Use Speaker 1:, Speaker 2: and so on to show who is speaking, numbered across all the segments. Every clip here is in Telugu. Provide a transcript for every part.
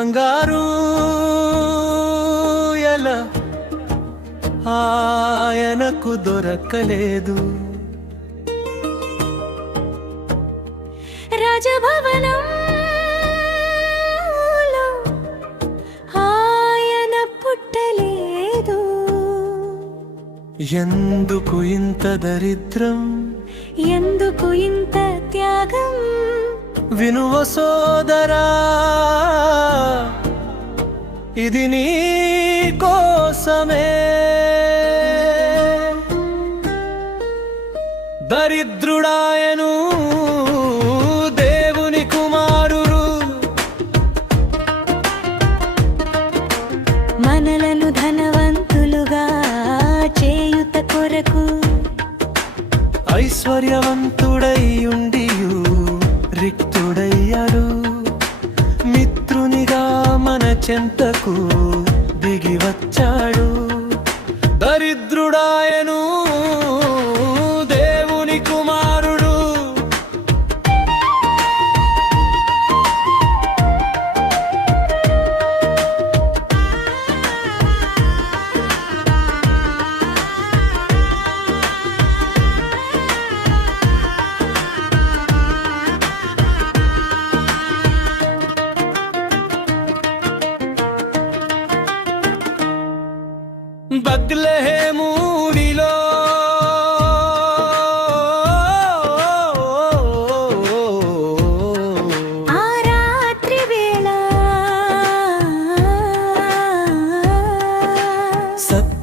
Speaker 1: బంగారు ఎలా ఆయనకు దొరకలేదు.
Speaker 2: రాజభవనం ఆయన పుట్టలేదు.
Speaker 1: ఎందుకు ఇంత దరిద్రం?
Speaker 2: ఎందుకు ఇంత త్యాగం?
Speaker 1: వినువ సోదరా ఇది నీ కోసమే. దరిద్రుడాయను దేవుని కుమారుడు.
Speaker 2: మనలను ధనవంతులుగా చేయుత కొరకు
Speaker 1: ఐశ్వర్యవంతుడై ఉండియు. రిక్తుడయ్యాడు మిత్రునిగా మన చెంతకు దిగి వచ్చాడు.
Speaker 2: దరిద్రుడాయ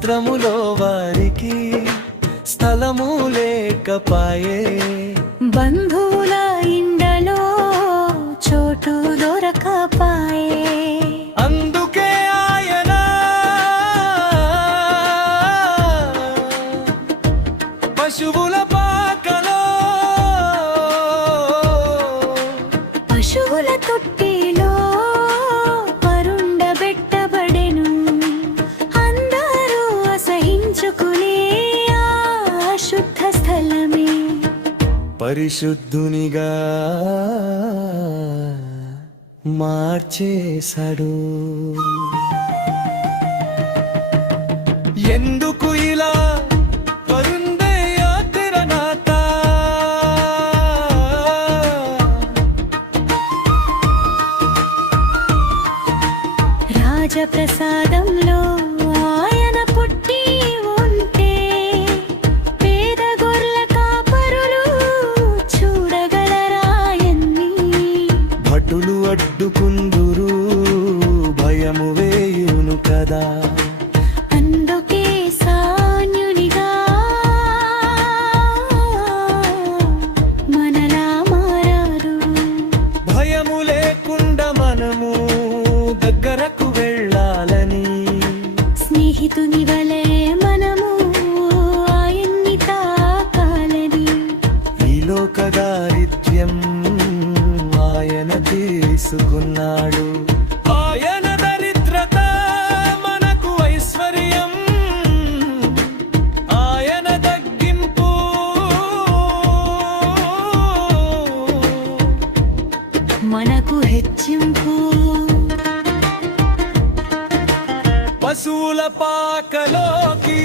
Speaker 1: సత్రములో వారికి స్థలము లేకపాయే.
Speaker 2: బంధువుల ఇండలో చోటు దొరకపాయే.
Speaker 1: అందుకే ఆయన పశువుల పాకలో
Speaker 2: పశువుల తొట్టిలో ఆ శుద్ధ స్థలమే
Speaker 1: పరిశుద్ధునిగా మార్చేశాడు. ఎందుకు ఇలా పరుందయ్యా కదా.
Speaker 2: అందుకే సాన్యునిగా మనలా మారారు
Speaker 1: భయము లేకుండా మనము దగ్గరకు వెళ్ళాలని.
Speaker 2: స్నేహితుని వలె మనము ఆయన్ని తాకాలని.
Speaker 1: ఈ లోక దారిద్ర్యం ఆయన తీసుకున్నాడు.
Speaker 2: హెచ్చింపు
Speaker 1: పశువుల పాకలోకి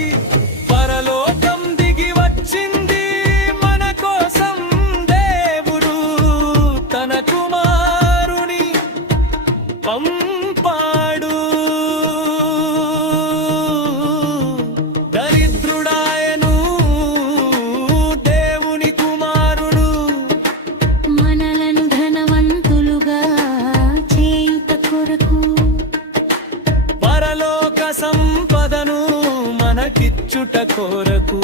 Speaker 1: కోరకు